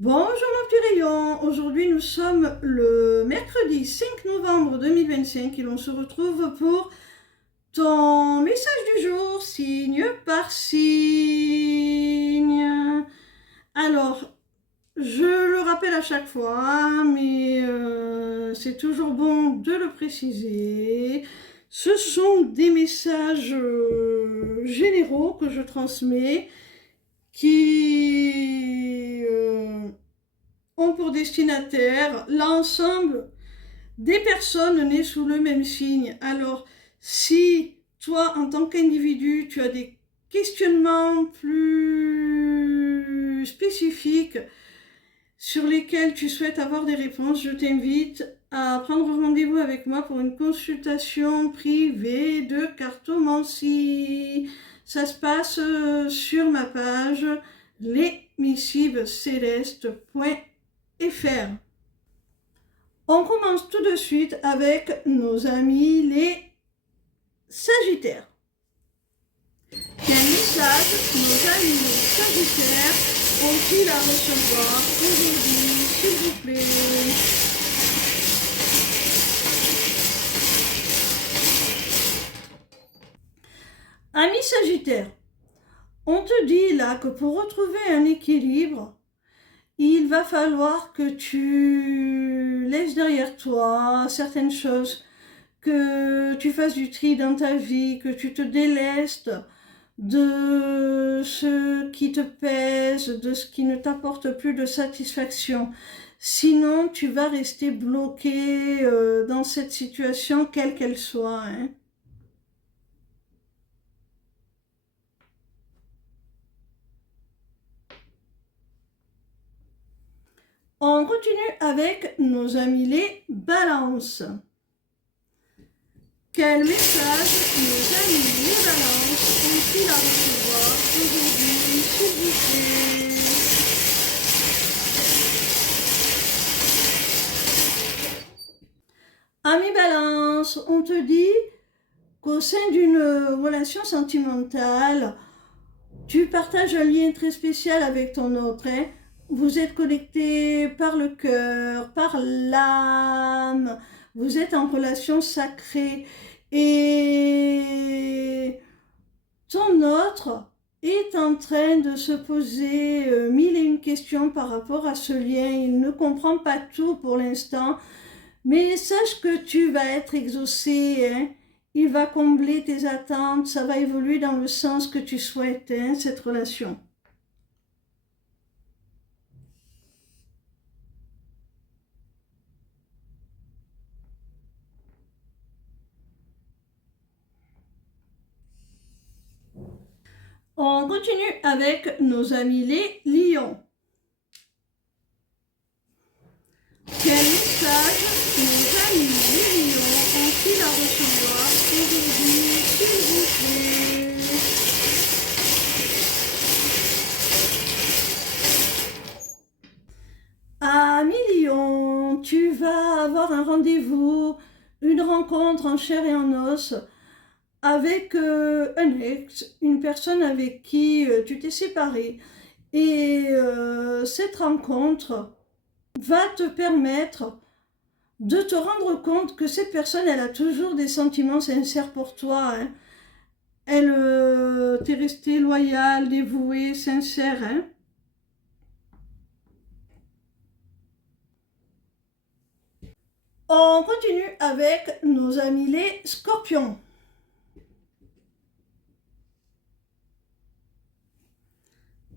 Bonjour mon petit rayon, aujourd'hui nous sommes le mercredi 5 novembre 2025 et l'on se retrouve pour ton message du jour, signe par signe. Alors, je le rappelle à chaque fois, mais c'est toujours bon de le préciser. Ce sont des messages généraux que je transmets qui ont pour destinataire l'ensemble des personnes nées sous le même signe. Alors, si toi, en tant qu'individu, tu as des questionnements plus spécifiques sur lesquels tu souhaites avoir des réponses, je t'invite à prendre rendez-vous avec moi pour une consultation privée de cartomancie. Ça se passe sur ma page lesmissivescélestes.fr. On commence tout de suite avec nos amis les Sagittaires. Quel message nos amis les Sagittaires ont-ils à recevoir aujourd'hui, s'il vous plaît? Amis Sagittaires, on te dit là que pour retrouver un équilibre, il va falloir que tu laisses derrière toi certaines choses, que tu fasses du tri dans ta vie, que tu te délestes de ce qui te pèse, de ce qui ne t'apporte plus de satisfaction. Sinon, tu vas rester bloqué dans cette situation, quelle qu'elle soit, hein. On continue avec nos amis les balances. Quel message nos amis les balances ont-ils à recevoir aujourd'hui, s'il vous plaît? Amis balance, on te dit qu'au sein d'une relation sentimentale, tu partages un lien très spécial avec ton autre, hein. Vous êtes connectés par le cœur, par l'âme, vous êtes en relation sacrée et ton autre est en train de se poser mille et une questions par rapport à ce lien. Il ne comprend pas tout pour l'instant, mais sache que tu vas être exaucé, hein. Il va combler tes attentes, ça va évoluer dans le sens que tu souhaites, hein, cette relation. On continue avec nos amis les lions. Quel message nos amis les lions ont-ils à recevoir aujourd'hui, s'il vous plaît? Amis lions, tu vas avoir un rendez-vous, une rencontre en chair et en os avec un ex, une personne avec qui tu t'es séparé. Et cette rencontre va te permettre de te rendre compte que cette personne, elle a toujours des sentiments sincères pour toi, hein. Elle t'est restée loyale, dévouée, sincère, hein. On continue avec nos amis les scorpions.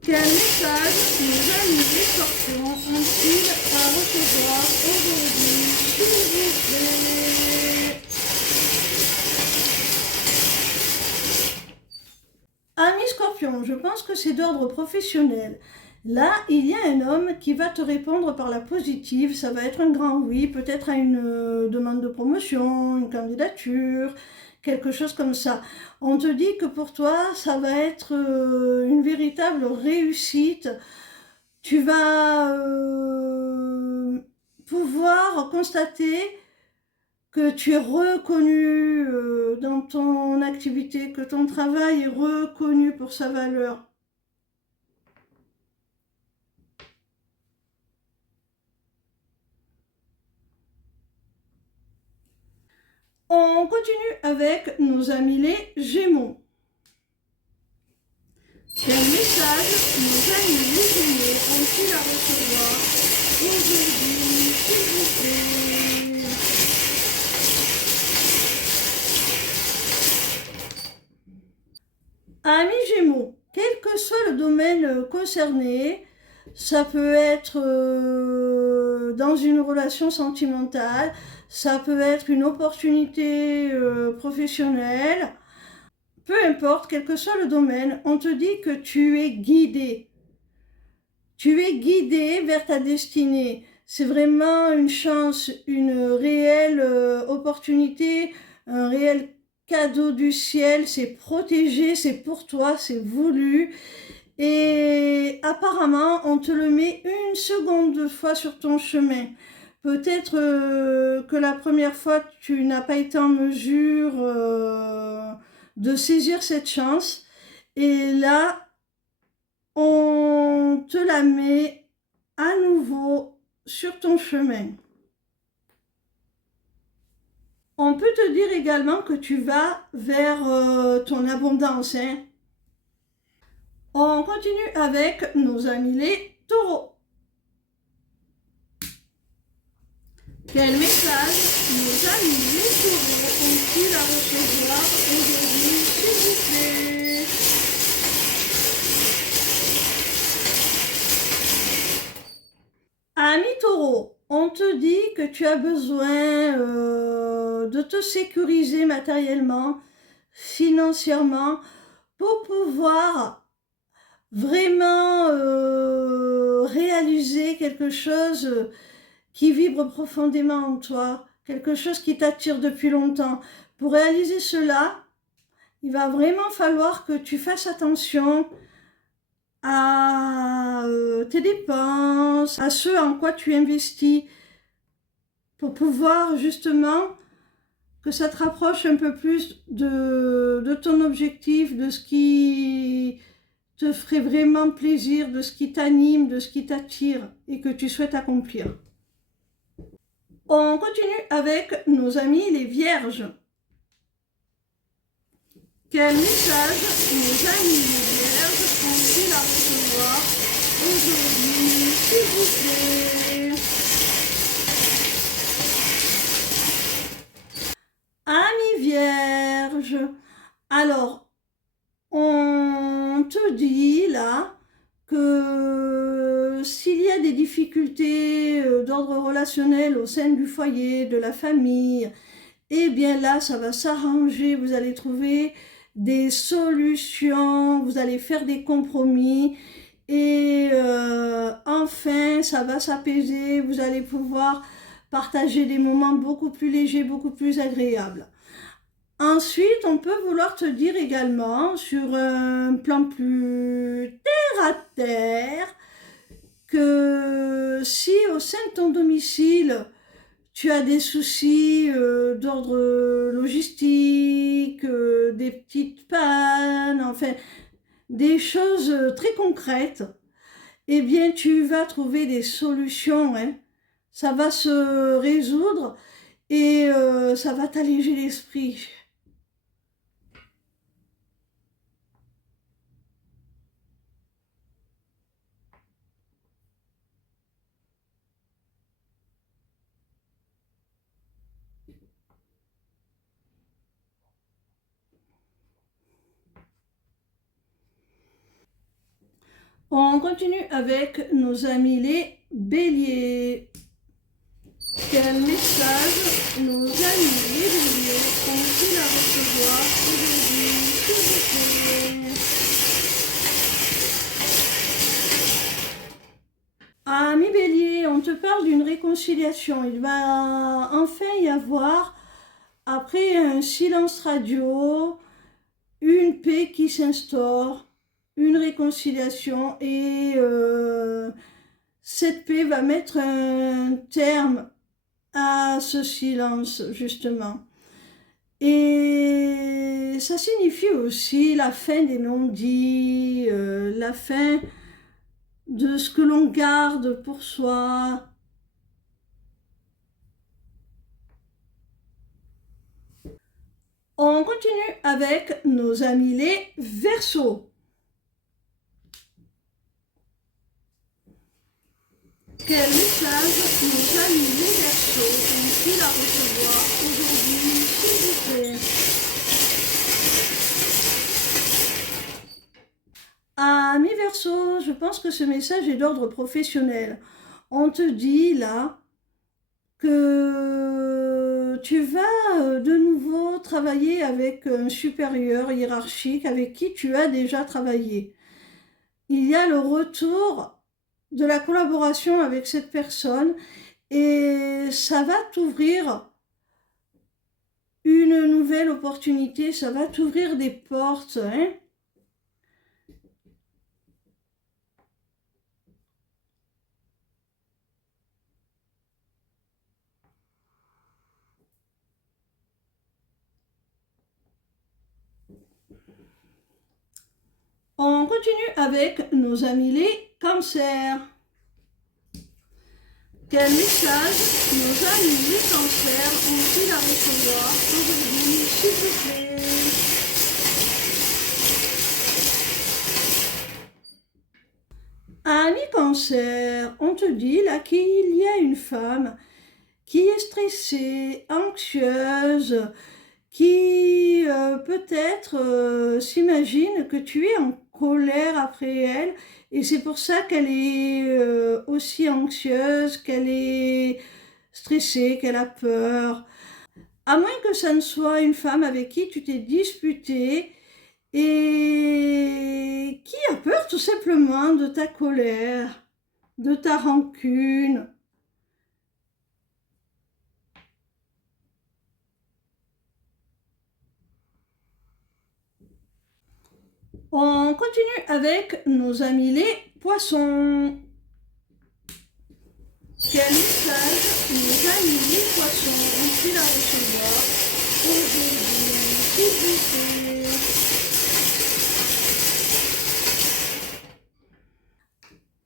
Quel message nos amis les scorpions ont-ils à recevoir aujourd'hui, s'il vous plaît? Amis scorpions, je pense que c'est d'ordre professionnel. Là, il y a un homme qui va te répondre par la positive, ça va être un grand oui, peut-être à une demande de promotion, une candidature, quelque chose comme ça. On te dit que pour toi, ça va être une véritable réussite. Tu vas pouvoir constater que tu es reconnu dans ton activité, que ton travail est reconnu pour sa valeur. On continue avec nos amis les Gémeaux. Quel message nos amis les Gémeaux ont-ils à recevoir aujourd'hui, s'il vous plaît? Amis Gémeaux, quel que soit le domaine concerné, ça peut être dans une relation sentimentale, ça peut être une opportunité professionnelle, peu importe, quel que soit le domaine, on te dit que tu es guidé. Tu es guidé vers ta destinée. C'est vraiment une chance, une réelle opportunité, un réel cadeau du ciel. C'est protégé, c'est pour toi, c'est voulu. Et apparemment, on te le met une seconde fois sur ton chemin. Peut-être que la première fois, tu n'as pas été en mesure de saisir cette chance. Et là, on te la met à nouveau sur ton chemin. On peut te dire également que tu vas vers ton abondance, hein. On continue avec nos amis les taureaux. Quel message nos amis les taureaux ont-ils à recevoir aujourd'hui, s'il vous plaît? Ami taureau, on te dit que tu as besoin de te sécuriser matériellement, financièrement, pour pouvoir vraiment réaliser quelque chose qui vibre profondément en toi, quelque chose qui t'attire depuis longtemps. Pour réaliser cela, il va vraiment falloir que tu fasses attention à tes dépenses, à ce en quoi tu investis, pour pouvoir justement que ça te rapproche un peu plus de ton objectif, de ce qui te ferait vraiment plaisir, de ce qui t'anime, de ce qui t'attire et que tu souhaites accomplir. On continue avec nos amis les vierges. Quel message nos amis les vierges ont-ils à recevoir aujourd'hui, s'il vous plaît? Amis vierges, alors on te dit là que s'il y a des difficultés d'ordre relationnel au sein du foyer, de la famille, eh bien là, ça va s'arranger, vous allez trouver des solutions, vous allez faire des compromis et enfin, ça va s'apaiser, vous allez pouvoir partager des moments beaucoup plus légers, beaucoup plus agréables. Ensuite, on peut vouloir te dire également, sur un plan plus terre à terre, que si au sein de ton domicile, tu as des soucis d'ordre logistique, des petites pannes, enfin, des choses très concrètes, eh bien, tu vas trouver des solutions, hein. Ça va se résoudre et ça va t'alléger l'esprit. On continue avec nos amis les béliers. Quel message nos amis les béliers ont-ils à recevoir aujourd'hui, s'il vous plaît? Amis béliers, on te parle d'une réconciliation. Il va enfin y avoir, après un silence radio, une paix qui s'instaure, une réconciliation et cette paix va mettre un terme à ce silence justement. Et ça signifie aussi la fin des non-dits, la fin de ce que l'on garde pour soi. On continue avec nos amis les Verseaux. Quel message nos amis les Verseaux ont-ils à recevoir aujourd'hui, s'il vous plaît? Amis Verseaux, je pense que ce message est d'ordre professionnel. On te dit là que tu vas de nouveau travailler avec un supérieur hiérarchique avec qui tu as déjà travaillé. Il y a le retour de la collaboration avec cette personne et ça va t'ouvrir une nouvelle opportunité, ça va t'ouvrir des portes, hein. On continue avec nos amis les cancers. Quel message nos amis les cancers ont-ils à recevoir aujourd'hui, s'il vous plaît? Amis cancer, on te dit là qu'il y a une femme qui est stressée, anxieuse, qui peut-être s'imagine que tu es en colère après elle et c'est pour ça qu'elle est aussi anxieuse, qu'elle est stressée, qu'elle a peur. À moins que ça ne soit une femme avec qui tu t'es disputé et qui a peur tout simplement de ta colère, de ta rancune. On continue avec nos amis les poissons. Quel message nos amis les poissons ont-ils à recevoir aujourd'hui, s'il vous plaît?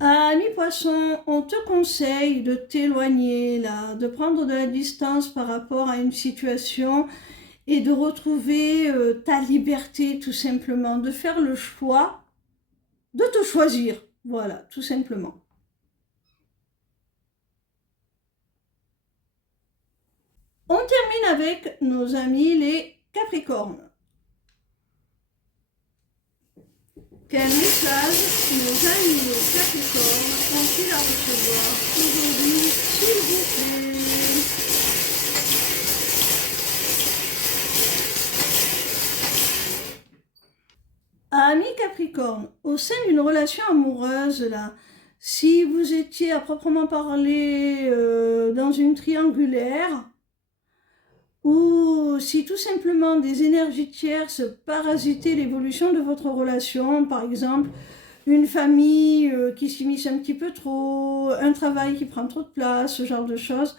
Amis poissons, on te conseille de t'éloigner là, de prendre de la distance par rapport à une situation et de retrouver ta liberté tout simplement, de faire le choix de te choisir, voilà, tout simplement. On termine avec nos amis les Capricornes. Quel message nos amis les Capricornes ont-ils à recevoir aujourd'hui, s'il vous plaît? Amis Capricorne, au sein d'une relation amoureuse, là, si vous étiez à proprement parler dans une triangulaire, ou si tout simplement des énergies tierces parasitaient l'évolution de votre relation, par exemple une famille qui s'immisce un petit peu trop, un travail qui prend trop de place, ce genre de choses,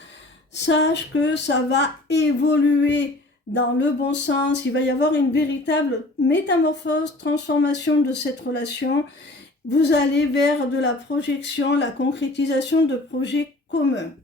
sache que ça va évoluer dans le bon sens. Il va y avoir une véritable métamorphose, transformation de cette relation. Vous allez vers de la projection, la concrétisation de projets communs.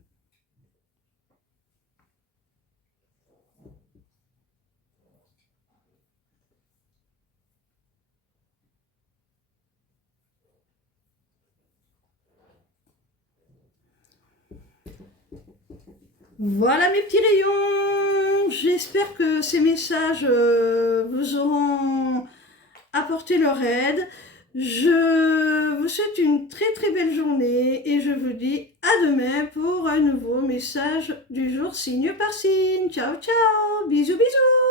Voilà mes petits rayons, j'espère que ces messages vous auront apporté leur aide. Je vous souhaite une très très belle journée et je vous dis à demain pour un nouveau message du jour signe par signe. Ciao ciao, bisous bisous.